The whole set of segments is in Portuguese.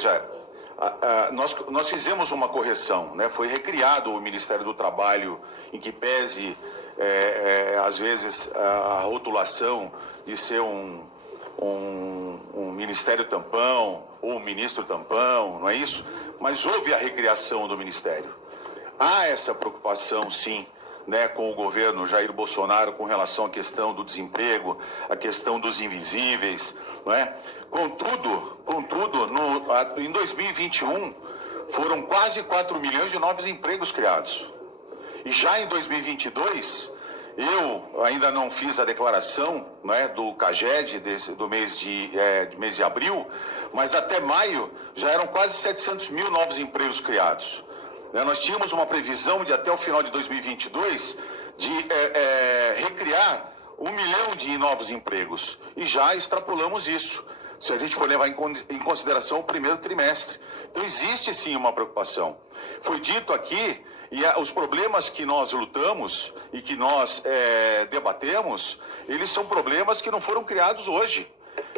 veja, nós fizemos uma correção, né? Foi recriado o Ministério do Trabalho, em que pese, às vezes, a rotulação de ser um ministério tampão ou um ministro tampão, não é isso? Mas houve a recriação do ministério. Há essa preocupação, sim, né, com o governo Jair Bolsonaro com relação à questão do desemprego, a questão dos invisíveis, não é? Contudo, em 2021 foram quase 4 milhões de novos empregos criados. E já em 2022, eu ainda não fiz a declaração, né, do CAGED do mês de abril, mas até maio já eram quase 700 mil novos empregos criados. Nós tínhamos uma previsão de até o final de 2022 de recriar 1 milhão de novos empregos e já extrapolamos isso, se a gente for levar em consideração o primeiro trimestre. Então existe sim uma preocupação. Foi dito aqui, e os problemas que nós lutamos e que nós debatemos, eles são problemas que não foram criados hoje.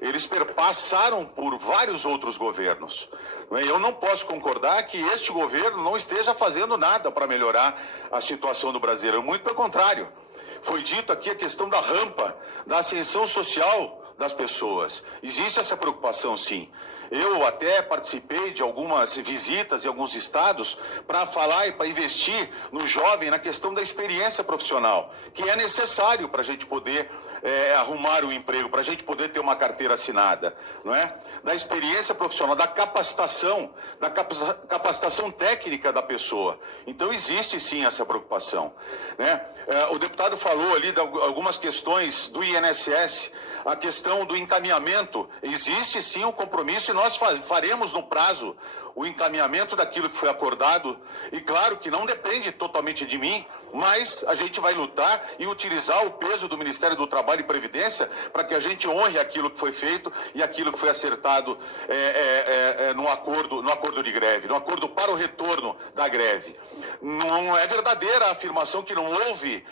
Eles perpassaram por vários outros governos. Eu não posso concordar que este governo não esteja fazendo nada para melhorar a situação do brasileiro. Muito pelo contrário. Foi dito aqui a questão da rampa, da ascensão social das pessoas. Existe essa preocupação, sim. Eu até participei de algumas visitas em alguns estados para falar e para investir no jovem na questão da experiência profissional, que é necessário para a gente poder arrumar um emprego, para a gente poder ter uma carteira assinada, não é? Da experiência profissional, da capacitação técnica da pessoa. Então existe sim essa preocupação, né? O deputado falou ali de algumas questões do INSS, a questão do encaminhamento. Existe sim um compromisso e nós faremos no prazo o encaminhamento daquilo que foi acordado, e claro que não depende totalmente de mim, mas a gente vai lutar e utilizar o peso do Ministério do Trabalho e Previdência para que a gente honre aquilo que foi feito e aquilo que foi acertado no acordo de greve, no acordo para o retorno da greve. Não é verdadeira a afirmação que não houve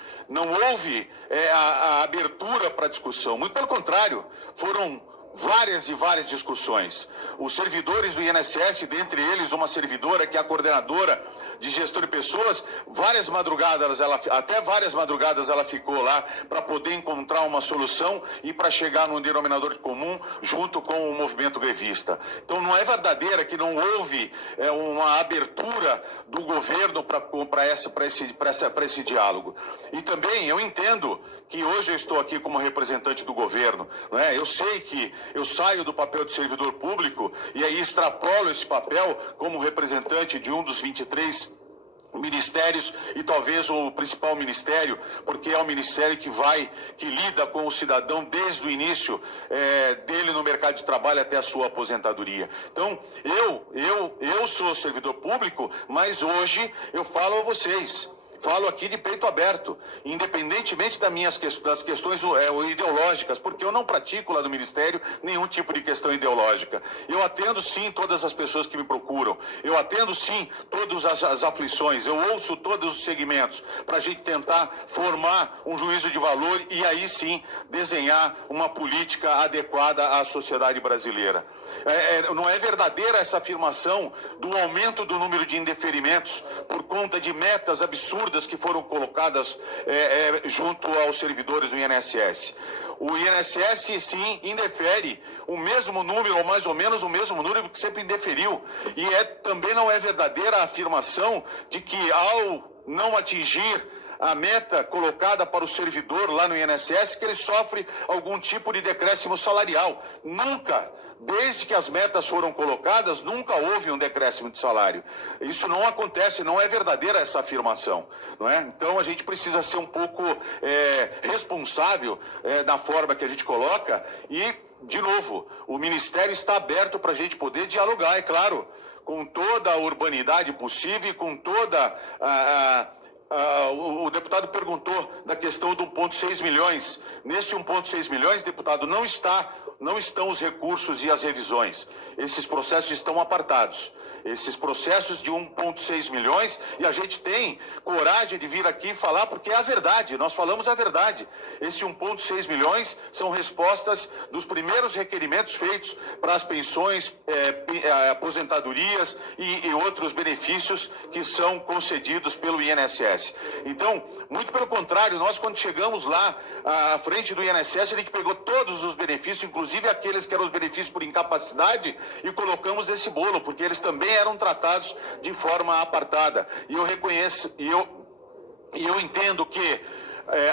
a abertura para discussão. Muito pelo contrário, foram várias e várias discussões. Os servidores do INSS, dentre eles uma servidora que é a coordenadora de gestão de pessoas, até várias madrugadas ela ficou lá para poder encontrar uma solução e para chegar num denominador comum junto com o movimento grevista. Então não é verdadeira que não houve uma abertura do governo para esse diálogo. E também eu entendo que hoje eu estou aqui como representante do governo, não é? Eu sei que eu saio do papel de servidor público e aí extrapolo esse papel como representante de um dos 23 ministérios e talvez o principal ministério, porque é o ministério que lida com o cidadão desde o início dele no mercado de trabalho até a sua aposentadoria. Então, eu sou servidor público, mas hoje eu falo a vocês. Falo aqui de peito aberto, independentemente das questões ideológicas, porque eu não pratico lá no Ministério nenhum tipo de questão ideológica. Eu atendo sim todas as pessoas que me procuram, eu atendo sim todas as aflições, eu ouço todos os segmentos, para a gente tentar formar um juízo de valor e aí sim desenhar uma política adequada à sociedade brasileira. Não é verdadeira essa afirmação do aumento do número de indeferimentos por conta de metas absurdas que foram colocadas junto aos servidores do INSS. O INSS, sim, indefere o mesmo número, ou mais ou menos o mesmo número que sempre indeferiu. E também não é verdadeira a afirmação de que, ao não atingir a meta colocada para o servidor lá no INSS, que ele sofre algum tipo de decréscimo salarial. Nunca, desde que as metas foram colocadas, nunca houve um decréscimo de salário. Isso não acontece, não é verdadeira essa afirmação, não é? Então a gente precisa ser um pouco responsável na forma que a gente coloca e, de novo, o Ministério está aberto para a gente poder dialogar, é claro, com toda a urbanidade possível e com toda o deputado perguntou da questão do 1,6 milhões. Nesse 1,6 milhões, deputado, não estão os recursos e as revisões. Esses processos estão apartados. esses processos de 1,6 milhões, e a gente tem coragem de vir aqui falar, porque é a verdade, nós falamos a verdade. Esse 1,6 milhões são respostas dos primeiros requerimentos feitos para as pensões, aposentadorias e outros benefícios que são concedidos pelo INSS. Então, muito pelo contrário, nós quando chegamos lá à frente do INSS, a gente pegou todos os benefícios, inclusive aqueles que eram os benefícios por incapacidade, e colocamos nesse bolo, porque eles também eram tratados de forma apartada. E eu reconheço, e eu entendo que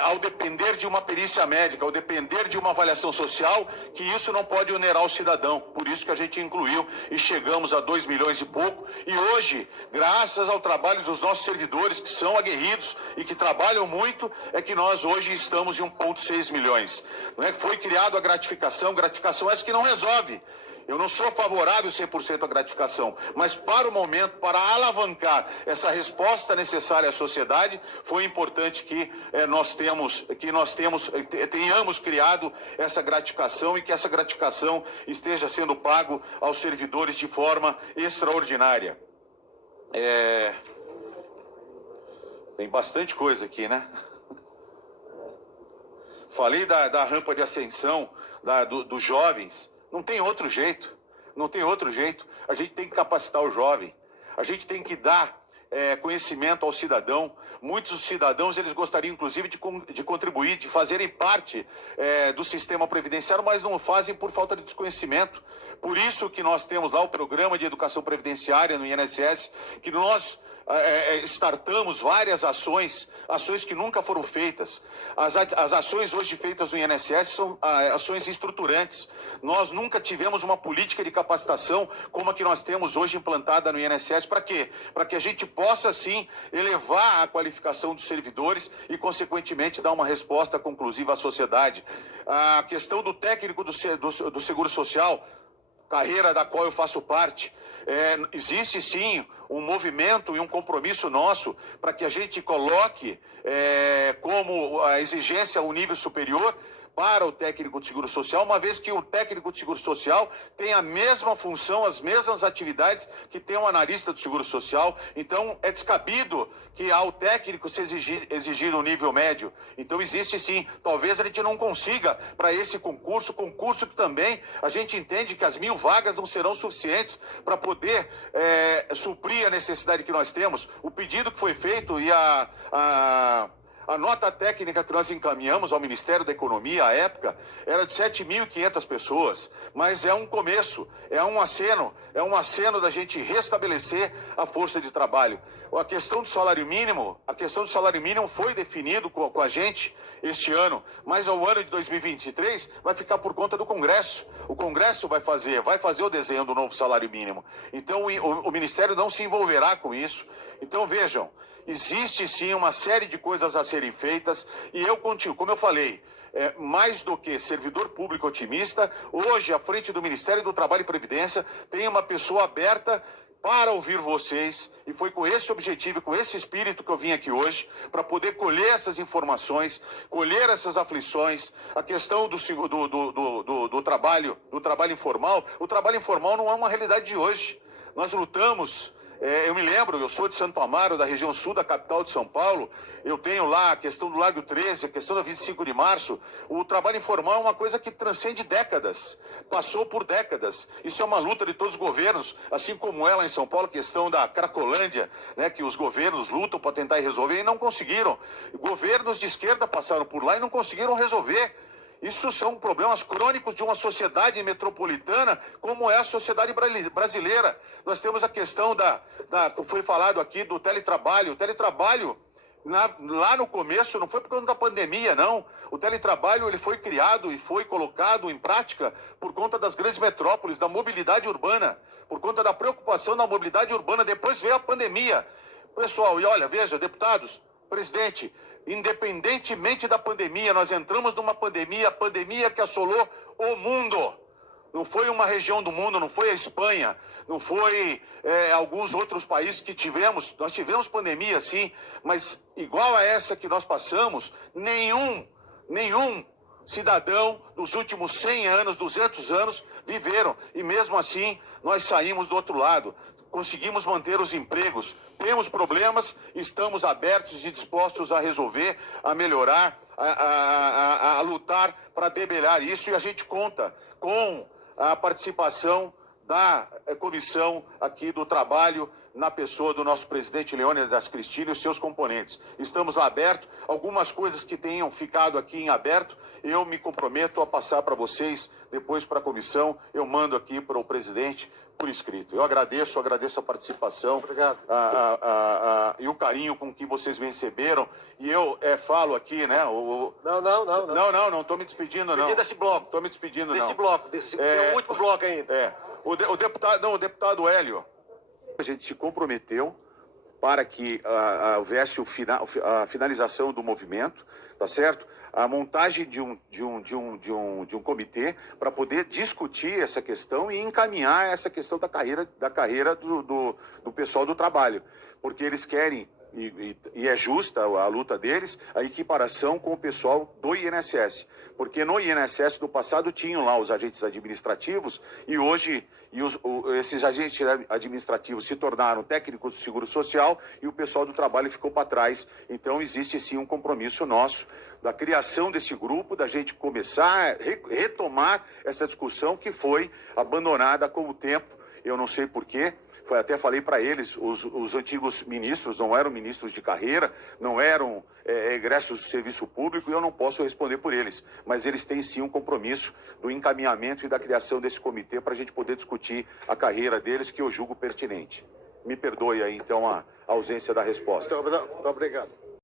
ao depender de uma perícia médica, ao depender de uma avaliação social, que isso não pode onerar o cidadão. Por isso que a gente incluiu e chegamos a 2 milhões e pouco. E hoje, graças ao trabalho dos nossos servidores, que são aguerridos e que trabalham muito, é que nós hoje estamos em 1,6 milhões. Não é? Foi criada a gratificação essa que não resolve. Eu não sou favorável 100% à gratificação, mas para o momento, para alavancar essa resposta necessária à sociedade, foi importante que tenhamos criado essa gratificação e que essa gratificação esteja sendo pago aos servidores de forma extraordinária. Tem bastante coisa aqui, né? Falei da rampa de ascensão dos jovens. Não tem outro jeito, não tem outro jeito. A gente tem que capacitar o jovem, a gente tem que dar conhecimento ao cidadão. Muitos cidadãos, eles gostariam inclusive de contribuir, de fazerem parte do sistema previdenciário, mas não fazem por falta de desconhecimento. Por isso que nós temos lá o programa de educação previdenciária no INSS, que nós startamos várias ações que nunca foram feitas. As ações hoje feitas no INSS são ações estruturantes. Nós nunca tivemos uma política de capacitação como a que nós temos hoje implantada no INSS. Para quê? Para que a gente possa, sim, elevar a qualificação dos servidores e, consequentemente, dar uma resposta conclusiva à sociedade. A questão do técnico do Seguro Social, carreira da qual eu faço parte, existe sim um movimento e um compromisso nosso para que a gente coloque como a exigência um nível superior para o técnico de seguro social, uma vez que o técnico de seguro social tem a mesma função, as mesmas atividades que tem o analista do seguro social. Então, é descabido que ao técnico se exigir um nível médio. Então, existe sim. Talvez a gente não consiga para esse concurso que também a gente entende que as 1.000 vagas não serão suficientes para poder suprir a necessidade que nós temos. O pedido que foi feito e a nota técnica que nós encaminhamos ao Ministério da Economia, à época, era de 7.500 pessoas, mas é um começo, é um aceno da gente restabelecer a força de trabalho. A questão do salário mínimo foi definido com a gente este ano, mas ao ano de 2023 vai ficar por conta do Congresso. O Congresso vai fazer o desenho do novo salário mínimo. Então o Ministério não se envolverá com isso. Então vejam, existe sim uma série de coisas a serem feitas e eu continuo, como eu falei, mais do que servidor público otimista, hoje à frente do Ministério do Trabalho e Previdência tem uma pessoa aberta para ouvir vocês, e foi com esse objetivo, com esse espírito que eu vim aqui hoje, para poder colher essas informações, colher essas aflições, a questão do trabalho informal. O trabalho informal não é uma realidade de hoje. Nós lutamos. Eu me lembro, eu sou de Santo Amaro, da região sul da capital de São Paulo, eu tenho lá a questão do Largo 13, a questão da 25 de março. O trabalho informal é uma coisa que transcende décadas, passou por décadas. Isso é uma luta de todos os governos, assim como ela em São Paulo, a questão da Cracolândia, né, que os governos lutam para tentar resolver e não conseguiram. Governos de esquerda passaram por lá e não conseguiram resolver. Isso são problemas crônicos de uma sociedade metropolitana como é a sociedade brasileira. Nós temos a questão foi falado aqui do teletrabalho. O teletrabalho, lá no começo, não foi por conta da pandemia, não. O teletrabalho ele foi criado e foi colocado em prática por conta das grandes metrópoles, da mobilidade urbana, por conta da preocupação da mobilidade urbana. Depois veio a pandemia. Pessoal, e olha, veja, deputados, presidente, independentemente da pandemia, nós entramos numa pandemia, a pandemia que assolou o mundo. Não foi uma região do mundo, não foi a Espanha, não foi alguns outros países que nós tivemos pandemia sim, mas igual a essa que nós passamos, nenhum cidadão dos últimos 100 anos, 200 anos viveram, e mesmo assim nós saímos do outro lado. conseguimos manter os empregos. Temos problemas, estamos abertos e dispostos a resolver, a melhorar, a lutar para debelar isso, e a gente conta com a participação da comissão aqui do trabalho, na pessoa do nosso presidente Leônidas Cristina e os seus componentes. Estamos lá aberto. Algumas coisas que tenham ficado aqui em aberto, eu me comprometo a passar para vocês, depois para a comissão, eu mando aqui para o presidente por escrito. Eu agradeço a participação. Obrigado. E o carinho com que vocês me receberam. E eu falo aqui, né? Não estou me despedindo, não. Desse bloco. Estou me despedindo, desse não. Bloco, tem o último bloco ainda. O deputado Hélio. A gente se comprometeu para que houvesse a finalização do movimento, tá certo? A montagem de um comitê para poder discutir essa questão e encaminhar essa questão da carreira do pessoal do trabalho, porque eles querem, e é justa a luta deles, a equiparação com o pessoal do INSS, porque no INSS do passado tinham lá os agentes administrativos e hoje esses agentes administrativos se tornaram técnicos do Seguro Social e o pessoal do trabalho ficou para trás. Então existe sim um compromisso nosso da criação desse grupo, da gente começar a retomar essa discussão que foi abandonada com o tempo. Eu não sei porquê. Até falei para eles, os antigos ministros não eram ministros de carreira, não eram egressos do serviço público, e eu não posso responder por eles. Mas eles têm sim um compromisso do encaminhamento e da criação desse comitê para a gente poder discutir a carreira deles, que eu julgo pertinente. Me perdoe aí, então, a ausência da resposta. Muito obrigado.